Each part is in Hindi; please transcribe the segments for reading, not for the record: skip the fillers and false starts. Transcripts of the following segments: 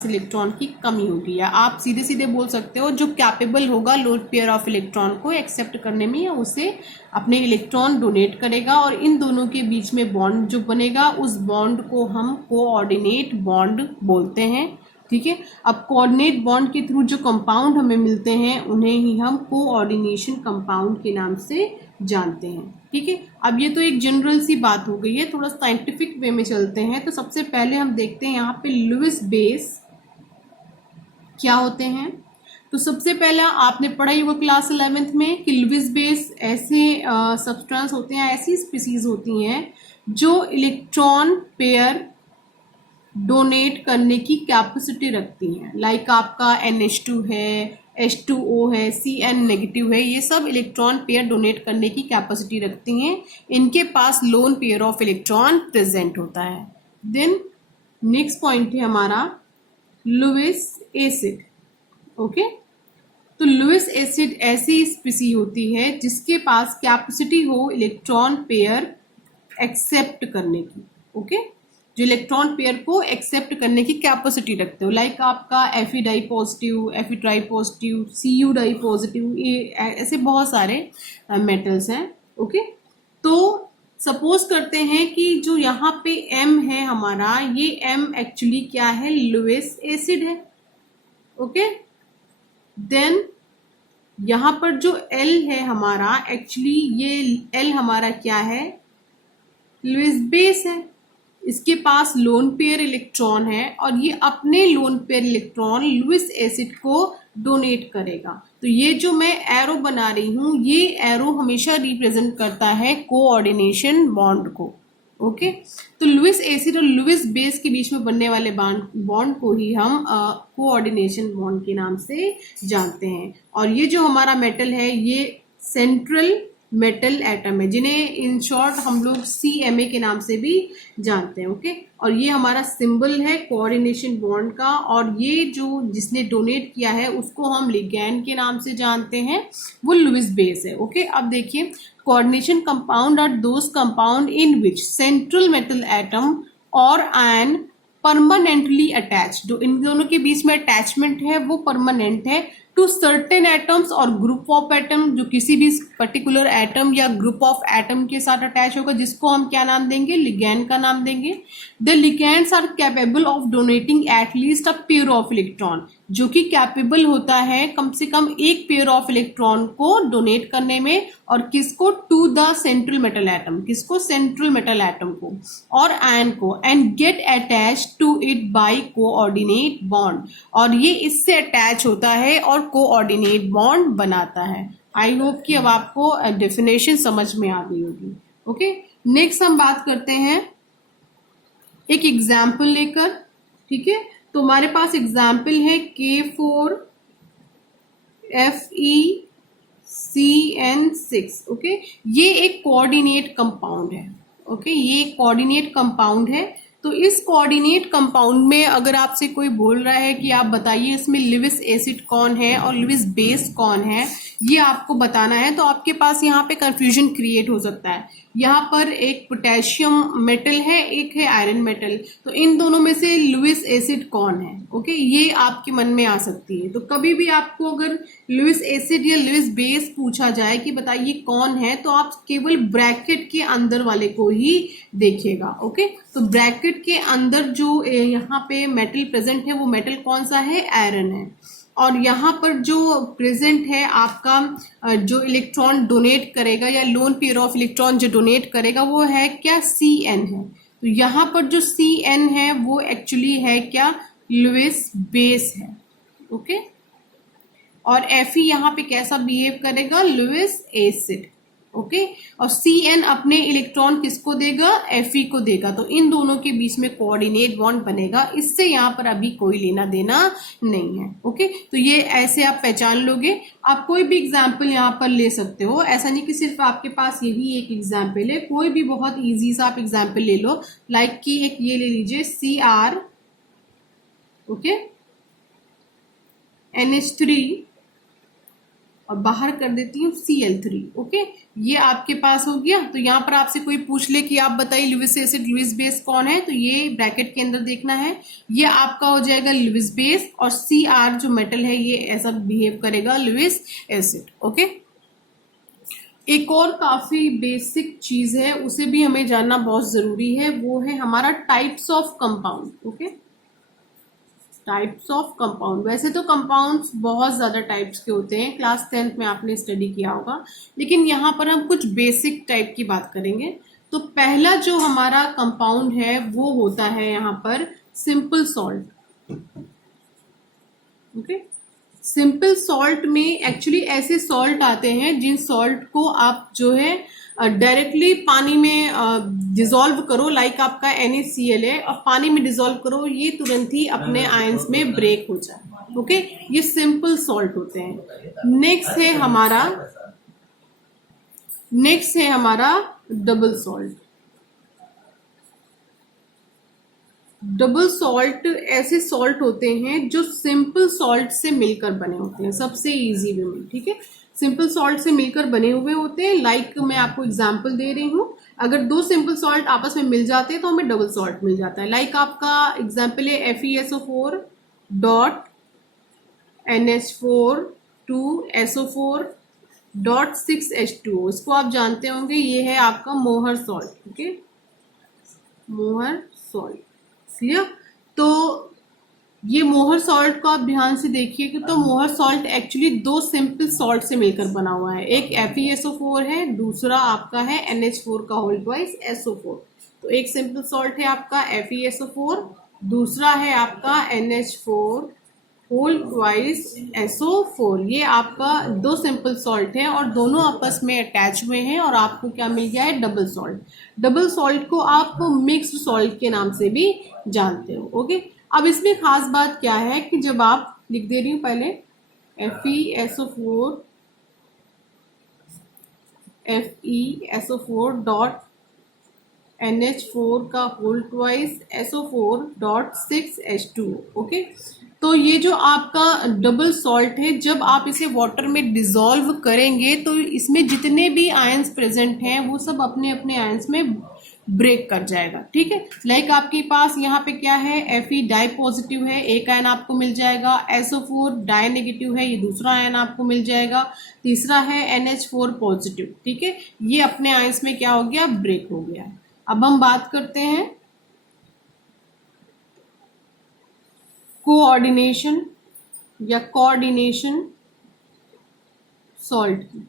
इलेक्ट्रॉन की कमी होगी, या आप सीधे सीधे बोल सकते हो जो कैपेबल होगा लोन पेयर ऑफ इलेक्ट्रॉन को एक्सेप्ट करने में, या उसे अपने इलेक्ट्रॉन डोनेट करेगा, और इन दोनों के बीच में बॉन्ड जो बनेगा उस बॉन्ड को हम कोऑर्डिनेट बॉन्ड बोलते हैं। ठीक है, अब कोऑर्डिनेट बॉन्ड के थ्रू जो कंपाउंड हमें मिलते हैं उन्हें ही हम कोऑर्डिनेशन कंपाउंड के नाम से जानते हैं। ठीक है, अब ये तो एक जनरल सी बात हो गई है, थोड़ा साइंटिफिक वे में चलते हैं। तो सबसे पहले हम देखते हैं यहाँ पे लुईस बेस क्या होते हैं। तो सबसे पहला आपने पढ़ा ही होगा क्लास 11th में कि लुईस बेस ऐसे सब्सटेंस होते हैं, ऐसी स्पीसीज होती हैं जो इलेक्ट्रॉन पेयर डोनेट करने की कैपेसिटी रखती हैं। लाइक आपका NH2 है, H2O है, Cn नेगेटिव है, ये सब इलेक्ट्रॉन पेयर डोनेट करने की कैपेसिटी रखती हैं। इनके पास lone pair of electron present होता है। देन नेक्स्ट पॉइंट है हमारा लुईस एसिड। ओके, तो लुईस एसिड ऐसी स्पीसी होती है जिसके पास कैपेसिटी हो इलेक्ट्रॉन पेयर एक्सेप्ट करने की। ओके, जो इलेक्ट्रॉन पेयर को एक्सेप्ट करने की कैपेसिटी रखते हो। लाइक आपका Fe di positive, Fe tri positive, Cu di positive, ये ऐसे बहुत सारे मेटल्स हैं। ओके, तो सपोज करते हैं कि जो यहाँ पे M है हमारा, ये M एक्चुअली क्या है, लुईस एसिड है। ओके, देन यहाँ पर जो L है हमारा, एक्चुअली ये L हमारा क्या है, लुईस बेस है। इसके पास लोन पेयर इलेक्ट्रॉन है और ये अपने lone pair electron Lewis acid को डोनेट करेगा। तो ये जो मैं एरो बना रही हूं, ये एरो हमेशा रिप्रेजेंट करता है कोऑर्डिनेशन बॉन्ड को। ओके, तो लुईस एसिड और लुईस बेस के बीच में बनने वाले बॉन्ड को ही हम कोऑर्डिनेशन बॉन्ड के नाम से जानते हैं। और ये जो हमारा मेटल है ये सेंट्रल मेटल एटम है, जिन्हें इन शॉर्ट हम लोग CMA के नाम से भी जानते हैं। ओके, और ये हमारा सिंबल है कोऑर्डिनेशन बॉन्ड का, और ये जो जिसने डोनेट किया है उसको हम लिगैंड के नाम से जानते हैं, वो लुईस बेस है। ओके, अब देखिए, coordination compound are those compound in which central metal atom और आयन परमानेंटली अटैच। जो इन दोनों के बीच में अटैचमेंट है वो परमानेंट है टू सर्टेन एटम्स और ग्रुप ऑफ एटम, जो किसी भी पर्टिकुलर एटम या ग्रुप ऑफ एटम के साथ अटैच होगा, जिसको हम क्या नाम देंगे, लिगैंड का नाम देंगे। The ligands are capable of donating at least a pair of electron, जो कि कैपेबल होता है कम से कम एक पेयर ऑफ इलेक्ट्रॉन को डोनेट करने में, और किसको, to the central metal atom, किसको, सेंट्रल मेटल एटम को और आयन को, and get attach to it by coordinate bond, और ये इससे अटैच होता है और कोऑर्डिनेट बॉन्ड बनाता है। आई होप कि अब आपको डेफिनेशन समझ में आ गई होगी। ओके, नेक्स्ट हम बात करते हैं एक एग्जाम्पल लेकर। ठीक है, तो हमारे पास एग्जाम्पल है K4FeCN6। ओके, ये एक कोऑर्डिनेट कंपाउंड है। ओके, ये एक कोऑर्डिनेट कंपाउंड है। तो इस कोऑर्डिनेट कंपाउंड में अगर आपसे कोई बोल रहा है कि आप बताइए इसमें लुईस एसिड कौन है और लुईस बेस कौन है, ये आपको बताना है, तो आपके पास यहाँ पे कंफ्यूजन क्रिएट हो सकता है। यहाँ पर एक पोटेशियम मेटल है, एक है आयरन मेटल, तो इन दोनों में से लुईस एसिड कौन है। ओके, ये आपके मन में आ सकती है। तो कभी भी आपको अगर लुईस एसिड या लुईस बेस पूछा जाए कि बताइए कौन है, तो आप केवल ब्रैकेट के अंदर वाले को ही देखिएगा। ओके, तो ब्रैकेट के अंदर जो यहाँ पे मेटल प्रेजेंट है वो मेटल कौन सा है, आयरन है। और यहाँ पर जो प्रेजेंट है आपका जो इलेक्ट्रॉन डोनेट करेगा या लोन पेयर ऑफ इलेक्ट्रॉन जो डोनेट करेगा वो है क्या, Cn है। तो यहाँ पर जो Cn है वो एक्चुअली है क्या, लुईस बेस है। ओके, और Fe यहाँ पे कैसा बिहेव करेगा, लुईस एसिड। ओके, और Cn अपने इलेक्ट्रॉन किसको देगा, Fe को देगा। तो इन दोनों के बीच में कोऑर्डिनेट बॉन्ड बनेगा, इससे यहाँ पर अभी कोई लेना देना नहीं है। ओके, तो ये ऐसे आप पहचान लोगे। आप कोई भी एग्जाम्पल यहाँ पर ले सकते हो, ऐसा नहीं कि सिर्फ आपके पास यही एक एग्जाम्पल है, कोई भी बहुत इजी सा आप एग्जाम्पल ले लो। लाइक कि एक ये ले लीजिए Cr, ओके, NH3 और बाहर कर देती हूँ Cl3। ओके, ये आपके पास हो गया। तो यहाँ पर आपसे कोई पूछ ले कि आप बताइए लुईस एसिड लुईस बेस कौन है, तो ये ब्रैकेट के अंदर देखना है, ये आपका हो जाएगा लुईस बेस, और Cr जो मेटल है ये ऐसा बिहेव करेगा लुईस एसिड। ओके, एक और काफी बेसिक चीज है, उसे भी हमें जानना बहुत जरूरी है, वो है हमारा types of compound. Okay, types of compound. वैसे तो कंपाउंड्स बहुत ज्यादा टाइप्स के होते हैं, क्लास 10th में आपने स्टडी किया होगा, लेकिन यहाँ पर हम कुछ बेसिक टाइप की बात करेंगे। तो पहला जो हमारा कंपाउंड है वो होता है यहाँ पर simple salt. Okay, simple salt में एक्चुअली ऐसे सॉल्ट आते हैं जिन सॉल्ट को आप जो है डायरेक्टली पानी में डिसॉल्व करो, लाइक आपका NaCl है, और पानी में डिसॉल्व करो, ये तुरंत ही अपने आयंस में ब्रेक हो जाए। ओके, ये सिंपल सॉल्ट होते हैं। नेक्स्ट है हमारा डबल सॉल्ट। डबल सॉल्ट ऐसे सॉल्ट होते हैं जो सिंपल सॉल्ट से मिलकर बने होते हैं, सबसे इजी वे में। ठीक है, सिंपल सॉल्ट से मिलकर बने हुए होते हैं। लाइक मैं आपको एग्जांपल दे रही हूँ, अगर दो सिंपल सॉल्ट आपस में मिल जाते हैं तो हमें डबल सॉल्ट मिल जाता है। लाइक आपका एग्जांपल है FeSO4 dot NH4 2 SO4 dot 6H2O। इसको आप जानते होंगे, ये है आपका मोहर सॉल्ट। ओके, मोहर सॉल्ट, क्लियर। तो ये मोहर सॉल्ट को आप ध्यान से देखिए कि तो मोहर सॉल्ट एक्चुअली दो सिंपल सॉल्ट से मिलकर बना हुआ है। एक FeSO4 है, दूसरा आपका है NH4 का होल ट्वाइस SO4। तो एक सिंपल सॉल्ट है आपका FeSO4, दूसरा है आपका NH4 होल ट्वाइस SO4। ये आपका दो सिंपल सॉल्ट है और दोनों आपस में अटैच हुए हैं, और आपको क्या मिल गया है, डबल सॉल्ट। डबल सॉल्ट को आप मिक्स्ड सॉल्ट के नाम से भी जानते हो। ओके, अब इसमें खास बात क्या है कि जब आप लिख दे रही हूं पहले FeSO4 डॉट NH4 का whole twice SO4 dot 6H2O। Okay, तो ये जो आपका डबल सॉल्ट है, जब आप इसे वाटर में डिसॉल्व करेंगे तो इसमें जितने भी आयंस प्रेजेंट हैं वो सब अपने अपने आयंस में ब्रेक कर जाएगा। ठीक है, लाइक आपके पास यहाँ पे क्या है, Fe डाई पॉजिटिव है, एक आयन आपको मिल जाएगा। SO4 डाई नेगेटिव है, ये दूसरा आयन आपको मिल जाएगा। तीसरा है NH4 पॉजिटिव। ठीक है, ये अपने आयंस में क्या हो गया, ब्रेक हो गया। अब हम बात करते हैं कोऑर्डिनेशन या कोऑर्डिनेशन सॉल्ट की।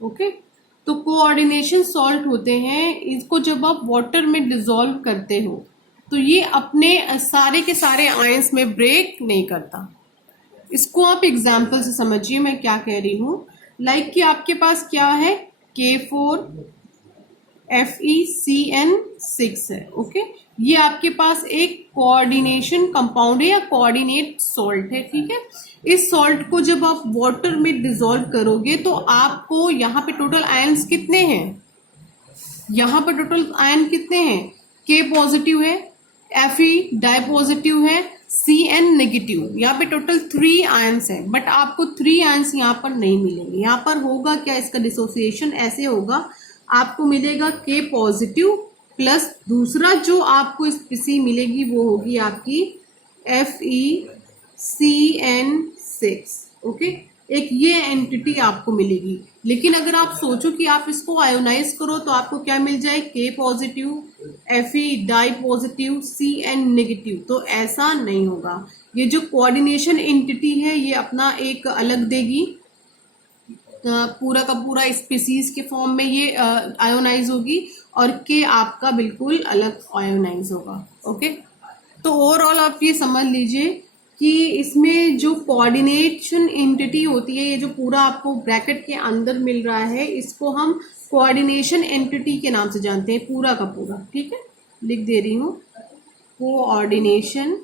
ओके, तो कोऑर्डिनेशन सॉल्ट होते हैं, इसको जब आप वाटर में डिसॉल्व करते हो तो ये अपने सारे के सारे आयंस में ब्रेक नहीं करता। इसको आप एग्जाम्पल से समझिए मैं क्या कह रही हूं। लाइक कि आपके पास क्या है, K4 FeCN6 है। ओके, ये आपके पास एक कोऑर्डिनेशन कंपाउंड है या कोऑर्डिनेट सॉल्ट है। ठीक है, इस सॉल्ट को जब आप वाटर में डिसॉल्व करोगे तो आपको यहाँ पे टोटल आयंस कितने हैं, यहाँ पे टोटल आयन कितने हैं, K पॉजिटिव है, Fe डाई पॉजिटिव है, Cn नेगेटिव, यहाँ पे टोटल 3 आयंस है। बट आपको 3 आयंस यहाँ पर नहीं मिलेंगे। यहाँ पर होगा क्या, इसका डिसोसिएशन ऐसे होगा, आपको मिलेगा K पॉजिटिव प्लस दूसरा जो आपको स्पीसी मिलेगी वो होगी आपकी FeCN6। ओके, एक ये एंटिटी आपको मिलेगी। लेकिन अगर आप सोचो कि आप इसको आयोनाइज करो तो आपको क्या मिल जाए, K positive, Fe di positive, Cn negative, तो ऐसा नहीं होगा। ये जो कोऑर्डिनेशन एंटिटी है ये अपना एक अलग देगी, पूरा का पूरा स्पीसीज के फॉर्म में ये आयोनाइज होगी, और के आपका बिल्कुल अलग आयोनाइज होगा। ओके, तो ओवरऑल आप ये समझ लीजिए कि इसमें जो कोऑर्डिनेशन एंटिटी होती है, ये जो पूरा आपको ब्रैकेट के अंदर मिल रहा है, इसको हम कोऑर्डिनेशन एंटिटी के नाम से जानते हैं, पूरा का पूरा। ठीक है, लिख दे रही हूँ, कोऑर्डिनेशन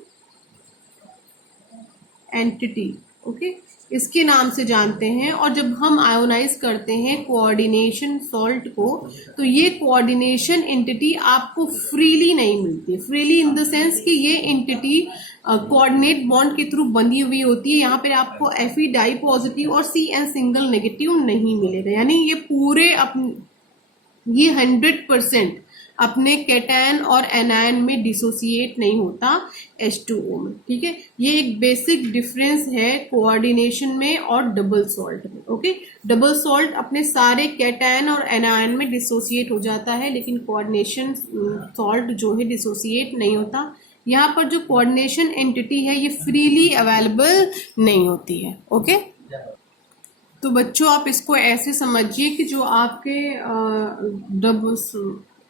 एंटिटी। ओके, इसके नाम से जानते हैं। और जब हम आयोनाइज करते हैं कोऑर्डिनेशन सॉल्ट को, तो ये कोऑर्डिनेशन एंटिटी आपको फ्रीली नहीं मिलती। फ्रीली इन द सेंस कि ये एंटिटी कोऑर्डिनेट बॉन्ड के थ्रू बंधी हुई होती है। यहाँ पे आपको Fe डाई पॉजिटिव और Cn सिंगल नेगेटिव नहीं मिलेगा, यानी ये पूरे ये 100% अपने कैटायन और एनायन में डिसोसिएट नहीं होता H2O में। ठीक है, ये एक बेसिक डिफरेंस है कोऑर्डिनेशन में और डबल सॉल्ट में। ओके, डबल सॉल्ट अपने सारे कैटायन और एनायन में डिसोसिएट हो जाता है, लेकिन कोऑर्डिनेशन सॉल्ट जो है डिसोसिएट नहीं होता। यहाँ पर जो कोऑर्डिनेशन एंटिटी है ये फ्रीली अवेलेबल नहीं होती है। ओके, तो बच्चों आप इसको ऐसे समझिए कि जो आपके डबल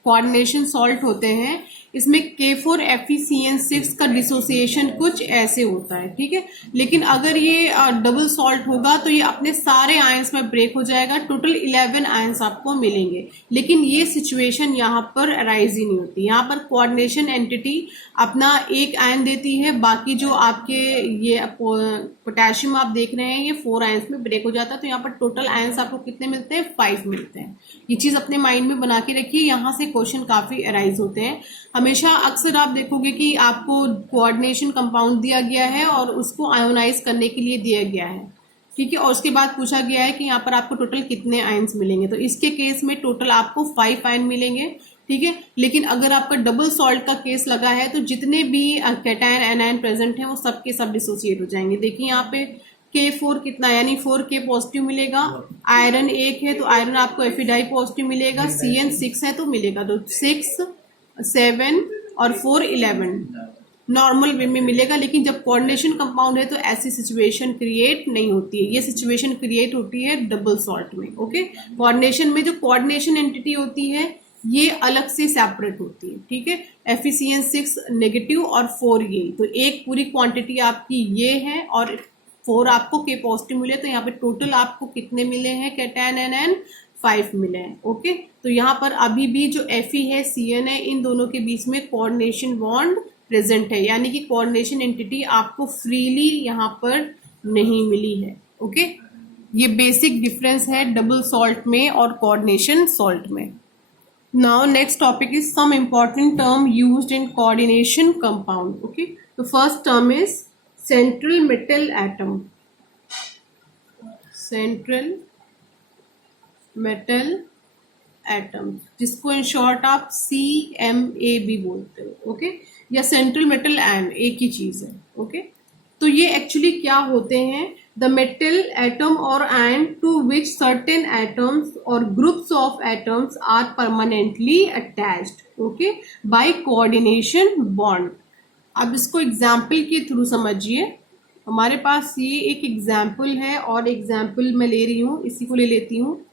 कोऑर्डिनेशन सॉल्ट होते हैं, इसमें K4FeCN6 का डिसोसिएशन कुछ ऐसे होता है। ठीक है, लेकिन अगर ये डबल सॉल्ट होगा तो ये अपने सारे आयंस में ब्रेक हो जाएगा। टोटल 11 आयंस आपको मिलेंगे, लेकिन ये सिचुएशन यहाँ पर अराइज ही नहीं होती। यहाँ पर कोऑर्डिनेशन एंटिटी अपना एक आयन देती है, बाकी जो आपके ये पोटेशियम आप देख रहे हैं ये 4 आयंस में ब्रेक हो जाता है। तो यहाँ पर टोटल आयंस आपको कितने मिलते हैं? 5 मिलते हैं। ये चीज अपने माइंड में बना के रखिए, यहाँ से क्वेश्चन काफी अराइज होते हैं। हमेशा अक्सर आप देखोगे कि आपको कोऑर्डिनेशन कंपाउंड दिया गया है और उसको आयोनाइज करने के लिए दिया गया है। ठीक है, और उसके बाद पूछा गया है कि यहाँ पर आपको टोटल कितने आयंस मिलेंगे। तो इसके केस में टोटल आपको 5 आयन मिलेंगे। ठीक है, लेकिन अगर आपका डबल सॉल्ट का केस लगा है तो जितने भी कैटायन एनायन प्रेजेंट हैं वो सब के सब डिसोसिएट हो जाएंगे। देखिए यहाँ पे K4 कितना, यानी 4K पॉजिटिव मिलेगा। आयरन 1 है तो आयरन आपको Fe डाई पॉजिटिव मिलेगा। Cn 6 है तो मिलेगा, तो 6, 7 और 4, 11 नॉर्मल वे में मिलेगा। लेकिन जब कोऑर्डिनेशन कंपाउंड है तो ऐसी सिचुएशन क्रिएट नहीं होती है। ये सिचुएशन क्रिएट होती है डबल सॉल्ट में। ओके, कोऑर्डिनेशन में जो कोऑर्डिनेशन एंटिटी होती है ये अलग से सेपरेट होती है। ठीक है, FeCN6 नेगेटिव और 4 ये, तो एक पूरी क्वांटिटी आपकी ये है और 4 आपको K पॉजिटिव मिले। तो यहाँ पे टोटल आपको कितने मिले हैं कैटायन एनायन? 5 मिले हैं। ओके, तो यहाँ पर अभी भी जो Fe है Cn है, इन दोनों के बीच में कोऑर्डिनेशन बॉन्ड प्रेजेंट है, यानी कि कोऑर्डिनेशन एंटिटी आपको फ्रीली यहाँ पर नहीं मिली है। ओके, ये बेसिक डिफरेंस है डबल सॉल्ट में और कोऑर्डिनेशन सॉल्ट में। Now next topic is some important term used in coordination compound. Okay, तो first term is central metal atom. Central metal atom, जिसको इन शॉर्ट आप CMA भी बोलते हो। ओके, या सेंट्रल मेटल आयन, एक ही चीज है। ओके, तो ये एक्चुअली क्या होते हैं? द मेटल एटम और ion to which certain atoms और groups of atoms are permanently attached, okay, by coordination bond. अब इसको एग्जाम्पल के थ्रू समझिए। हमारे पास ये एक एग्जाम्पल है और एग्जाम्पल मैं ले रही हूँ, इसी को ले लेती हूँ,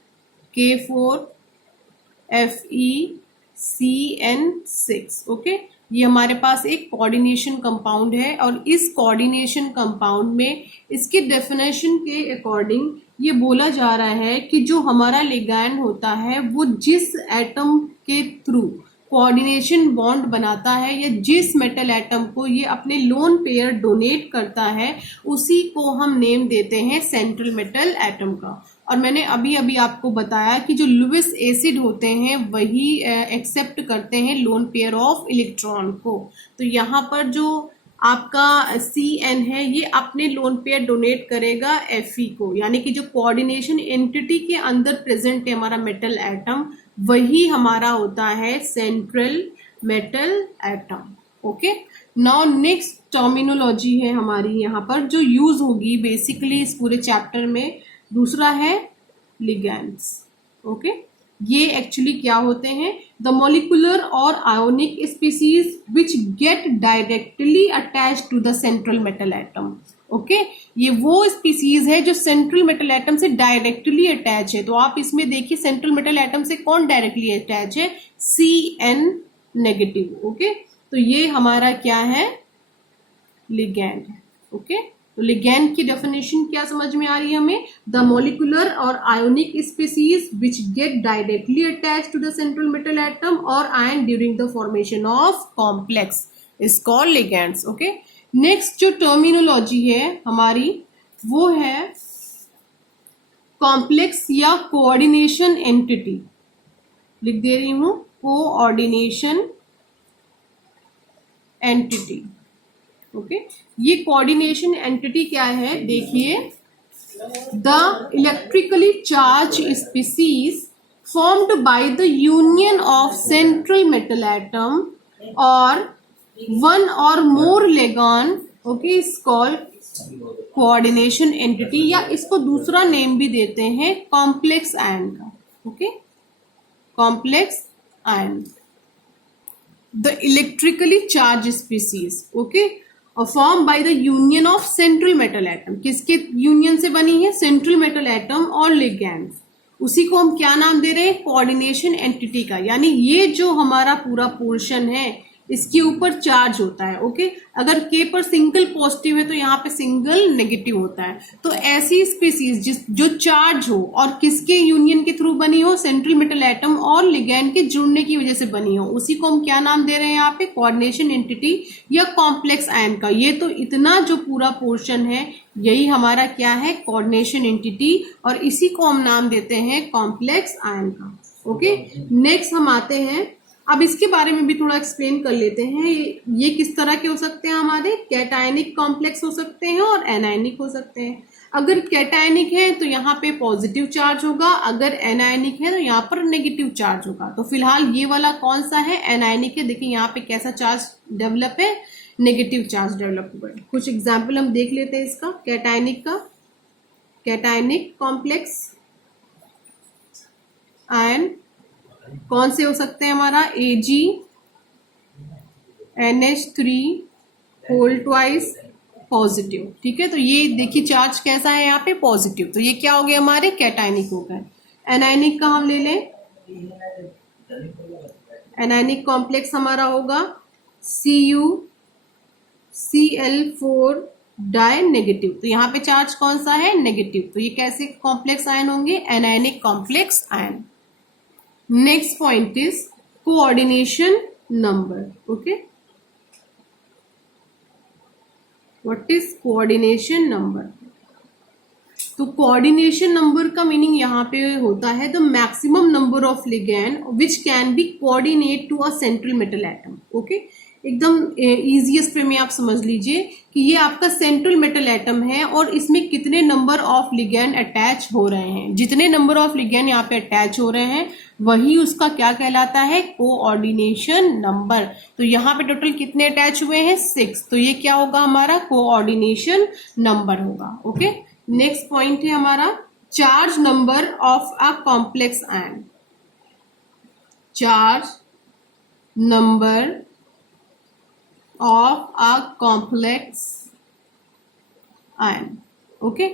K4FeCN6। ओके, ये हमारे पास एक कोऑर्डिनेशन कंपाउंड है और इस कोऑर्डिनेशन कंपाउंड में इसके डेफिनेशन के अकॉर्डिंग ये बोला जा रहा है कि जो हमारा लिगैंड होता है वो जिस एटम के थ्रू कोऑर्डिनेशन बॉन्ड बनाता है या जिस मेटल एटम को ये अपने लोन पेयर डोनेट करता है उसी को हम नेम देते हैं सेंट्रल मेटल एटम का। और मैंने अभी अभी आपको बताया कि जो लुईस एसिड होते हैं वही एक्सेप्ट करते हैं लोन पेयर ऑफ इलेक्ट्रॉन को। तो यहाँ पर जो आपका Cn है ये अपने लोन पेयर डोनेट करेगा Fe को, यानी कि जो कोऑर्डिनेशन एंटिटी के अंदर प्रेजेंट है हमारा मेटल एटम वही हमारा होता है central metal atom. Okay, now next terminology है हमारी यहाँ पर जो यूज होगी बेसिकली इस पूरे चैप्टर में, दूसरा है लिगैंड्स। ओके, ये एक्चुअली क्या होते हैं? द मॉलिक्यूलर और ionic species which get directly attach to the central metal atom. Okay, ये वो स्पीसीज है जो सेंट्रल मेटल एटम से डायरेक्टली अटैच है। तो आप इसमें देखिए सेंट्रल मेटल एटम से कौन डायरेक्टली अटैच है? Cn negative. ओके, तो ये हमारा क्या है? लिगैंड है। ओके, तो लिगैंड की डेफिनेशन क्या समझ में आ रही है हमें? द मॉलिक्यूलर और ionic species which get directly attach to the central metal atom और ion during the formation of complex is called ligands. Okay, next जो टर्मिनोलॉजी है हमारी वो है कॉम्प्लेक्स या कोऑर्डिनेशन एंटिटी। लिख दे रही हूं, कोऑर्डिनेशन एंटिटी। ओके, ये कोऑर्डिनेशन एंटिटी क्या है, देखिए, the electrically charge species formed by the union of central metal atom or one or more ligand, okay, is called coordination entity, या इसको दूसरा नेम भी देते हैं कॉम्प्लेक्स आयन का। Okay, complex ion, the electrically charge species, okay, form by the union of central metal atom. किसके यूनियन से बनी है, सेंट्रल मेटल एटम और लिगैंड। उसी को हम क्या नाम दे रहे हैं, कोऑर्डिनेशन एंटिटी का। यानी ये जो हमारा पूरा पोर्शन है इसके ऊपर चार्ज होता है। ओके, अगर के पर सिंगल पॉजिटिव है तो यहाँ पे सिंगल नेगेटिव होता है। तो ऐसी स्पीसीज जो चार्ज हो और किसके यूनियन के थ्रू बनी हो, सेंट्रल मेटल एटम और लिगैंड के जुड़ने की वजह से बनी हो, उसी को हम क्या नाम दे रहे हैं यहाँ पे, कोऑर्डिनेशन एंटिटी या कॉम्प्लेक्स आयन का। ये तो इतना जो पूरा पोर्शन है यही हमारा क्या है, कोऑर्डिनेशन एंटिटी, और इसी को हम नाम देते हैं कॉम्प्लेक्स आयन का। ओके, नेक्स्ट हम आते हैं, अब इसके बारे में भी थोड़ा एक्सप्लेन कर लेते हैं। ये किस तरह के हो सकते हैं, हमारे कैटायनिक कॉम्प्लेक्स हो सकते हैं और एनायनिक हो सकते हैं। अगर कैटायनिक है तो यहाँ पे पॉजिटिव चार्ज होगा, अगर एनायनिक है तो यहाँ पर नेगेटिव चार्ज होगा। तो फिलहाल ये वाला कौन सा है, एनायनिक है। देखिए यहाँ पे कैसा चार्ज डेवलप है, नेगेटिव चार्ज डेवलप हुआ है। कुछ एग्जाम्पल हम देख लेते हैं इसका, कैटायनिक का। कैटायनिक कॉम्प्लेक्स आयन कौन से हो सकते हैं, हमारा Ag NH3 whole twice positive. ठीक है, तो ये देखिए चार्ज कैसा है यहाँ पे, पॉजिटिव। तो ये क्या हो गए, हमारे कैटायनिक हो गए। एनायनिक का हम ले लें, एनायनिक कॉम्प्लेक्स हमारा होगा CuCl4 डाई नेगेटिव। तो यहाँ पे चार्ज कौन सा है, नेगेटिव। तो ये कैसे कॉम्प्लेक्स आयन होंगे, anionic complex ion. Next point is coordination number. Okay, what is coordination number. तो कोऑर्डिनेशन नंबर का मीनिंग यहाँ पे होता है the maximum number of ligand which can be coordinate to a central metal atom. Okay, एकदम इजीएस्ट वे में आप समझ लीजिए कि ये आपका सेंट्रल मेटल एटम है और इसमें कितने नंबर ऑफ लिगैंड अटैच हो रहे हैं। जितने नंबर ऑफ लिगैंड यहाँ पे अटैच हो रहे हैं वही उसका क्या कहलाता है, कोऑर्डिनेशन नंबर। तो यहाँ पे टोटल कितने अटैच हुए हैं, 6। तो ये क्या होगा, हमारा कोऑर्डिनेशन नंबर होगा। ओके, नेक्स्ट पॉइंट है हमारा charge number of a complex ion. Charge number of a complex ion. Okay,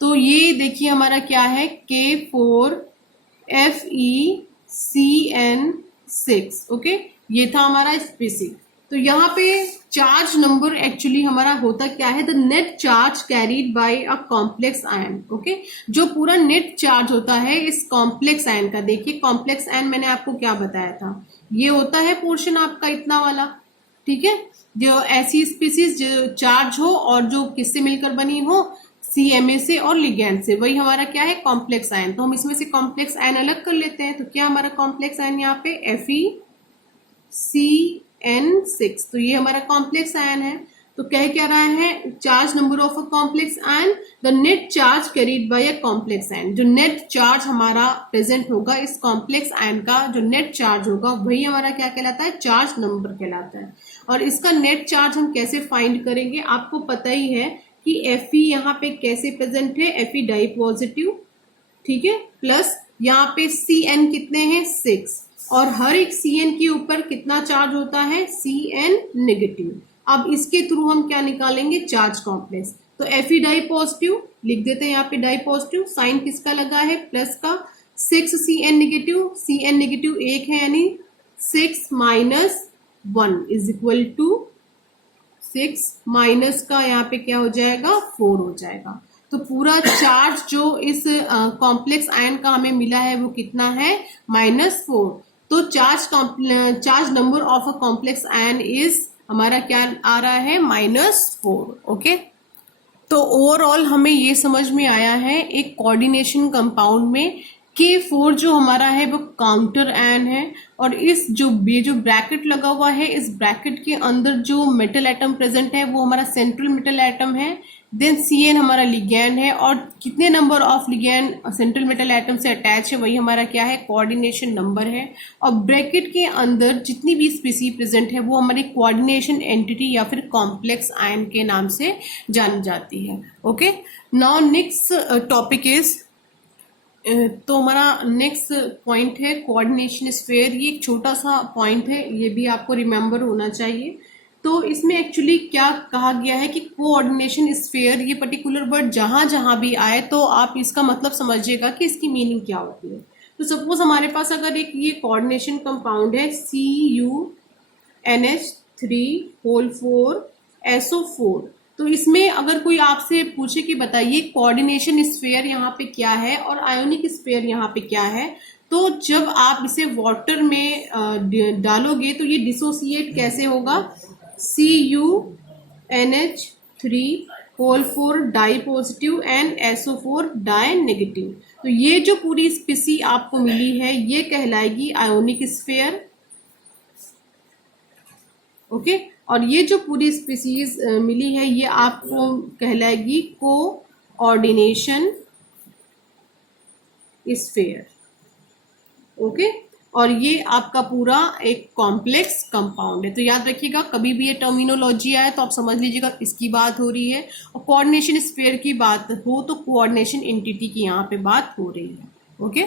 तो ये देखिए हमारा क्या है, K4FeCN6। ओके, ये था हमारा स्पेसिफिक। तो यहाँ पे चार्ज नंबर एक्चुअली हमारा होता क्या है, the net charge carried bye a complex ion. Okay, जो पूरा नेट चार्ज होता है इस कॉम्प्लेक्स आयन का। देखिए कॉम्प्लेक्स आयन मैंने आपको क्या बताया था, ये होता है पोर्शन आपका इतना वाला। ठीक है, जो ऐसी स्पीसीज जो चार्ज हो और जो किससे मिलकर बनी हो, CMa से और लिगैंड से, वही हमारा क्या है, कॉम्प्लेक्स आयन। तो हम इसमें से कॉम्प्लेक्स आयन अलग कर लेते हैं। तो क्या हमारा कॉम्प्लेक्स आयन यहाँ पे FeCN6। तो ये हमारा कॉम्प्लेक्स आयन है। तो कह क्या रहा है, charge number of a complex ion the net charge carried bye a complex ion. जो नेट चार्ज हमारा प्रेजेंट होगा इस कॉम्प्लेक्स आयन का, जो नेट चार्ज होगा वही हमारा क्या कहलाता है, चार्ज नंबर कहलाता है। और इसका नेट चार्ज हम कैसे फाइंड करेंगे, आपको पता ही है कि Fe यहाँ पे कैसे प्रेजेंट है, Fe डाई पॉजिटिव। ठीक है, प्लस यहाँ पे Cn कितने हैं, 6, और हर एक Cn के ऊपर कितना चार्ज होता है, Cn नेगेटिव। अब इसके थ्रू हम क्या निकालेंगे, चार्ज कॉम्प्लेक्स। तो Fe डाई पॉजिटिव लिख देते हैं यहाँ पे, डाई पॉजिटिव, साइन किसका लगा है, प्लस का। 6 Cn नेगेटिव, Cn नेगेटिव 1 है, यानी 6 minus 1 is equal to 6 minus का यहाँ पे क्या हो जाएगा, 4 हो जाएगा। तो पूरा चार्ज जो इस कॉम्प्लेक्स आयन का हमें मिला है वो कितना है, -4। तो charge number of a complex ion is हमारा क्या आ रहा है, -4। ओके, तो ओवरऑल हमें ये समझ में आया है एक कोऑर्डिनेशन कंपाउंड में K4 जो हमारा है वो काउंटर आयन है, और इस ये जो ब्रैकेट लगा हुआ है, इस ब्रैकेट के अंदर जो मेटल एटम प्रेजेंट है वो हमारा सेंट्रल मेटल एटम है। देन Cn हमारा लिगैंड है, और कितने number of ligand central metal atom से अटैच है वही हमारा क्या है, कोऑर्डिनेशन नंबर है। और ब्रैकेट के अंदर जितनी भी स्पीसीज प्रेजेंट है वो हमारी कोऑर्डिनेशन एंटिटी या फिर कॉम्प्लेक्स आयन के नाम से जानी जाती है। Okay, now next topic is, तो हमारा नेक्स्ट पॉइंट है कोऑर्डिनेशन स्फीयर। ये एक छोटा सा पॉइंट है, ये भी आपको रिमेम्बर होना चाहिए। तो इसमें एक्चुअली क्या कहा गया है कि कोऑर्डिनेशन स्फीयर, ये पर्टिकुलर वर्ड जहां जहां भी आए तो आप इसका मतलब समझिएगा कि इसकी मीनिंग क्या होती है। तो सपोज हमारे पास अगर एक ये कोऑर्डिनेशन कंपाउंड है CuNH3 4SO4, तो इसमें अगर कोई आपसे पूछे कि बताइए कोऑर्डिनेशन स्फीयर यहाँ पे क्या है और आयोनिक स्फीयर यहाँ पे क्या है, तो जब आप इसे वाटर में डालोगे तो ये डिसोसिएट कैसे होगा, CuNH3 di positive and SO4 di negative. तो ये जो पूरी स्पीसी आपको मिली है ये कहलाएगी आयोनिक स्फीयर। ओके, और ये जो पूरी स्पीसीज मिली है ये आपको कहलाएगी कोऑर्डिनेशन स्फीयर। ओके, और ये आपका पूरा एक कॉम्प्लेक्स कंपाउंड है। तो याद रखिएगा, कभी भी ये टर्मिनोलॉजी आए तो आप समझ लीजिएगा इसकी बात हो रही है, और कोऑर्डिनेशन स्फीयर की बात हो तो कोऑर्डिनेशन एंटिटी की यहाँ पे बात हो रही है। Okay,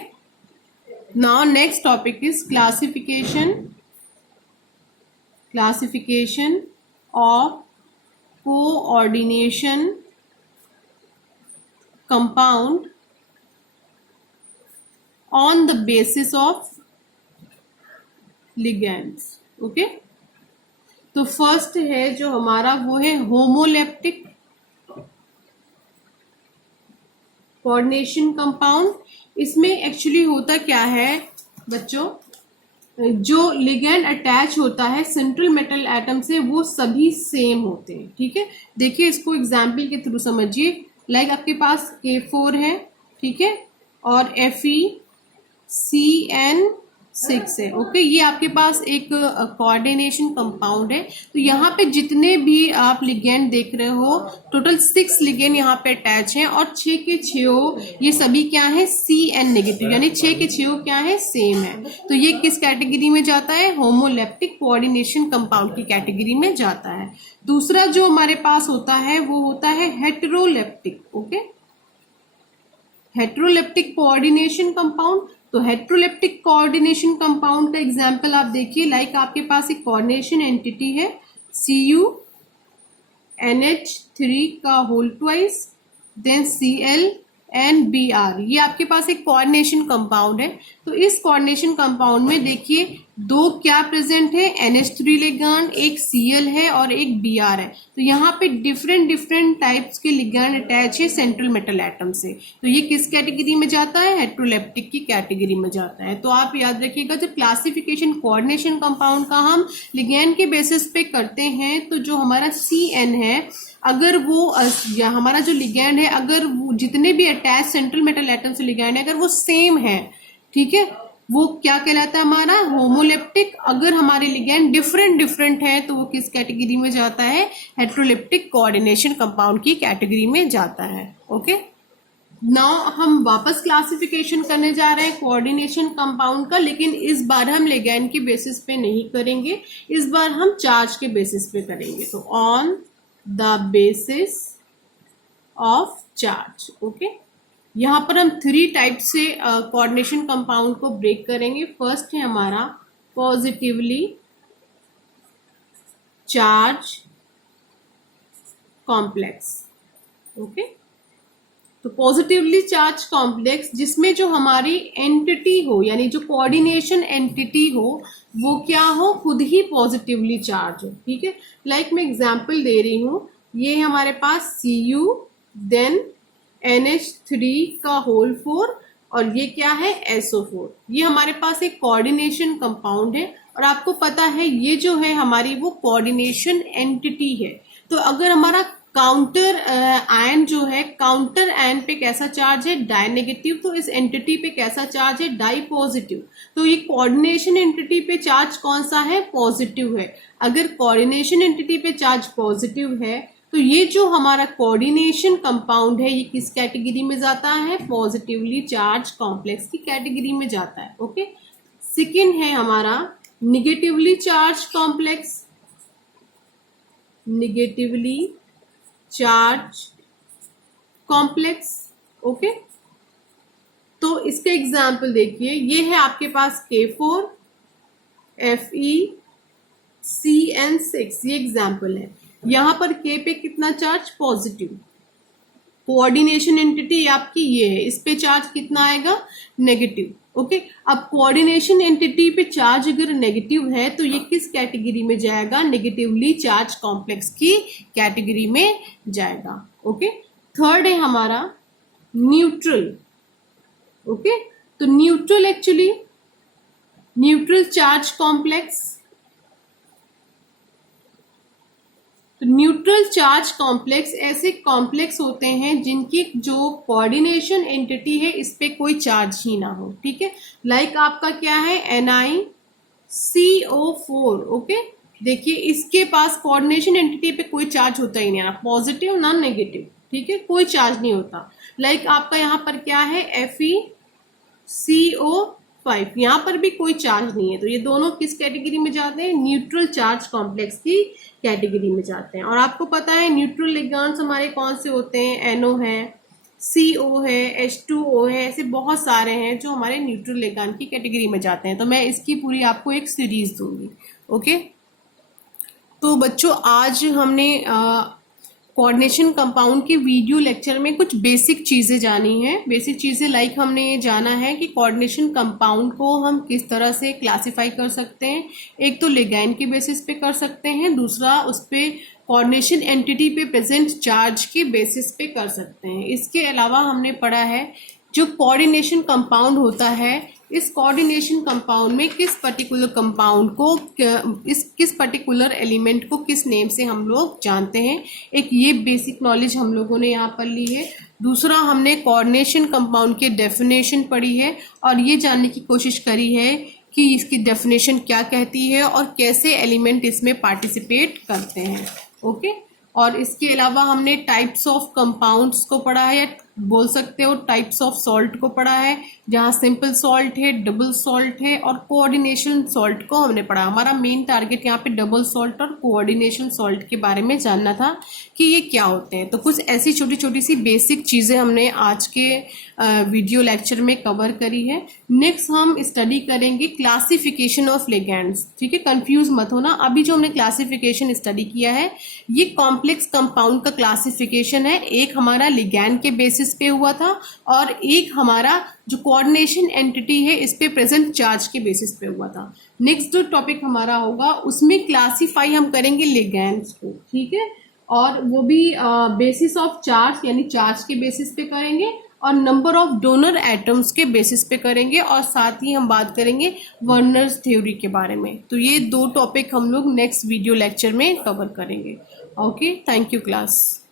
now next topic is classification of coordination compound on the basis of ligands। Okay, तो फर्स्ट है जो हमारा वो है होमोलेप्टिक कोऑर्डिनेशन कंपाउंड। इसमें एक्चुअली होता क्या है बच्चों, जो लिगैंड अटैच होता है सेंट्रल मेटल एटम से वो सभी सेम होते हैं। ठीक है, देखिए इसको एग्जाम्पल के थ्रू समझिए। लाइक आपके पास K4 है, ठीक है, और FeCN6 है। ओके, ये आपके पास एक कोऑर्डिनेशन कंपाउंड है। तो यहाँ पे जितने भी आप लिगेंड देख रहे हो, टोटल 6 लिगेंड यहाँ पे अटैच हैं, और 6 के 6 ये सभी क्या है, Cn नेगेटिव, यानी 6 के 6 क्या है, सेम है। तो ये किस कैटेगरी में जाता है, होमोलेप्टिक कोऑर्डिनेशन कंपाउंड की कैटेगरी में जाता है। दूसरा जो हमारे पास होता है वो होता है heteroleptic. Okay, heteroleptic coordination compound. तो हेटेरोलेप्टिक कोऑर्डिनेशन कंपाउंड का एग्जांपल आप देखिए, लाइक आपके पास एक कोऑर्डिनेशन एंटिटी है CuNH3 का whole twice, then Cl and Br, ये आपके पास एक कोऑर्डिनेशन कंपाउंड है। तो इस कोऑर्डिनेशन कंपाउंड में देखिए दो क्या प्रेजेंट है, NH3 लिगैंड, एक Cl है और एक Br है। तो यहाँ पे डिफरेंट टाइप्स के लिगैंड अटैच है सेंट्रल मेटल एटम से। तो ये किस कैटेगरी में जाता है, हेटेरोलेप्टिक की कैटेगरी में जाता है। तो आप याद रखिएगा, जब क्लासिफिकेशन कोऑर्डिनेशन कंपाउंड का हम लिगैंड के बेसिस पे करते हैं, तो जो हमारा Cn है, अगर वो या हमारा जो लिगैंड है, अगर वो जितने भी अटैच सेंट्रल मेटल एटम से लिगैंड है अगर वो सेम है, ठीक है, वो क्या कहलाता है, हमारा होमोलेप्टिक। अगर हमारे लिगैंड डिफरेंट है तो वो किस कैटेगरी में जाता है, हेटेरोलेप्टिक कोऑर्डिनेशन कंपाउंड की कैटेगरी में जाता है। ओके, नाउ हम वापस क्लासिफिकेशन करने जा रहे हैं कोऑर्डिनेशन कंपाउंड का, लेकिन इस बार हम लिगैंड के बेसिस पे नहीं करेंगे, इस बार हम चार्ज के बेसिस पे करेंगे। तो on the basis of charge. Okay, यहाँ पर हम 3 टाइप से कोऑर्डिनेशन कंपाउंड को ब्रेक करेंगे। फर्स्ट है हमारा पॉजिटिवली चार्ज कॉम्प्लेक्स। ओके, तो पॉजिटिवली चार्ज कॉम्प्लेक्स जिसमें जो हमारी एंटिटी हो, यानी जो कोऑर्डिनेशन एंटिटी हो वो क्या हो, खुद ही पॉजिटिवली चार्ज हो। ठीक है, लाइक मैं एग्जांपल दे रही हूँ, ये हमारे पास Cu देन NH3 का होल 4 और ये क्या है, SO4। ये हमारे पास एक कोऑर्डिनेशन कंपाउंड है, और आपको पता है ये जो है हमारी वो कोऑर्डिनेशन एंटिटी है। तो अगर हमारा काउंटर आयन जो है, काउंटर आयन पे कैसा चार्ज है, डाई नेगेटिव, तो इस एंटिटी पे कैसा चार्ज है, डाई पॉजिटिव। तो ये कोऑर्डिनेशन एंटिटी पे चार्ज कौन सा है, पॉजिटिव है। अगर कोऑर्डिनेशन एंटिटी पे चार्ज पॉजिटिव है तो ये जो हमारा कोऑर्डिनेशन कंपाउंड है ये किस कैटेगरी में जाता है, पॉजिटिवली चार्ज कॉम्प्लेक्स की कैटेगरी में जाता है। ओके, सेकेंड है हमारा negatively charge complex, negatively charge complex. Okay, तो इसका एग्जाम्पल देखिए, ये है आपके पास K4 FeCN6, ये एग्जाम्पल है। यहां पर K पे कितना चार्ज, पॉजिटिव। कोऑर्डिनेशन एंटिटी आपकी ये है, इस पे चार्ज कितना आएगा, नेगेटिव। ओके, अब कोऑर्डिनेशन एंटिटी पे चार्ज अगर नेगेटिव है तो ये किस कैटेगरी में जाएगा, नेगेटिवली चार्ज कॉम्प्लेक्स की कैटेगरी में जाएगा। ओके, थर्ड है हमारा न्यूट्रल। ओके, तो neutral actually neutral charge complex, तो न्यूट्रल चार्ज कॉम्प्लेक्स ऐसे कॉम्प्लेक्स होते हैं जिनकी जो कोऑर्डिनेशन एंटिटी है इस पे कोई चार्ज ही ना हो। ठीक है, लाइक आपका क्या है, NiCO4। ओके, देखिए इसके पास कोऑर्डिनेशन एंटिटी पे कोई चार्ज होता ही नहीं, ना पॉजिटिव ना नेगेटिव। ठीक है, कोई चार्ज नहीं होता। लाइक आपका यहाँ पर क्या है, FeCO5, यहाँ पर भी कोई चार्ज नहीं है। तो ये दोनों किस कैटेगरी में जाते हैं, न्यूट्रल चार्ज कॉम्प्लेक्स की कैटेगरी में जाते हैं। और आपको पता है न्यूट्रल लिगैंड्स हमारे कौन से होते हैं, NO है, CO है, H2O है, ऐसे बहुत सारे हैं जो हमारे न्यूट्रल लिगैंड की कैटेगरी में जाते हैं। तो मैं इसकी पूरी आपको एक सीरीज दूंगी। ओके, तो बच्चों आज हमने कोऑर्डिनेशन कंपाउंड के वीडियो लेक्चर में कुछ बेसिक चीजें जानी है। बेसिक चीजें लाइक हमने ये जाना है कि कोऑर्डिनेशन कंपाउंड को हम किस तरह से क्लासिफाई कर सकते हैं। एक तो लिगैंड के बेसिस पे कर सकते हैं, दूसरा उस पे कोऑर्डिनेशन एंटिटी पे प्रेजेंट चार्ज के बेसिस पे कर सकते हैं। इसके अलावा हमने पढ़ा है जो कोऑर्डिनेशन कंपाउंड होता है, इस कोऑर्डिनेशन कंपाउंड में किस पर्टिकुलर कंपाउंड को, किस पर्टिकुलर एलिमेंट को किस नेम से हम लोग जानते हैं। एक ये बेसिक नॉलेज हम लोगों ने यहाँ पर ली है। दूसरा हमने कोऑर्डिनेशन कंपाउंड के डेफिनेशन पढ़ी है और ये जानने की कोशिश करी है कि इसकी डेफिनेशन क्या कहती है और कैसे एलिमेंट इसमें पार्टिसिपेट करते हैं। ओके, और इसके अलावा हमने टाइप्स ऑफ कंपाउंड्स को पढ़ा है, या बोल सकते हो टाइप्स ऑफ सॉल्ट को पढ़ा है, जहाँ सिंपल सॉल्ट है, डबल सॉल्ट है और कोऑर्डिनेशन सॉल्ट को हमने पढ़ा। हमारा मेन टारगेट यहाँ पे डबल सॉल्ट और कोऑर्डिनेशन सॉल्ट के बारे में जानना था कि ये क्या होते हैं। तो कुछ ऐसी छोटी छोटी सी बेसिक चीज़ें हमने आज के वीडियो लेक्चर में कवर करी है। नेक्स्ट हम स्टडी करेंगे क्लासिफिकेशन ऑफ लिगैंड्स। ठीक है, कंफ्यूज मत होना। अभी जो हमने क्लासिफिकेशन स्टडी किया है ये कॉम्प्लेक्स कंपाउंड का क्लासिफिकेशन है। एक हमारा लिगैंड के बेसिस पे हुआ था और एक हमारा जो कोऑर्डिनेशन एंटिटी है इस पे प्रेजेंट चार्ज के बेसिस पे हुआ था। नेक्स्ट जो टॉपिक हमारा होगा उसमें क्लासिफाई हम करेंगे लिगैंड्स को। ठीक है, और वो भी बेसिस ऑफ चार्ज यानी चार्ज के बेसिस पे करेंगे और नंबर ऑफ डोनर एटम्स के बेसिस पे करेंगे, और साथ ही हम बात करेंगे वर्नर्स थ्योरी के बारे में। तो ये दो टॉपिक हम लोग नेक्स्ट वीडियो लेक्चर में कवर करेंगे। Okay, thank you class.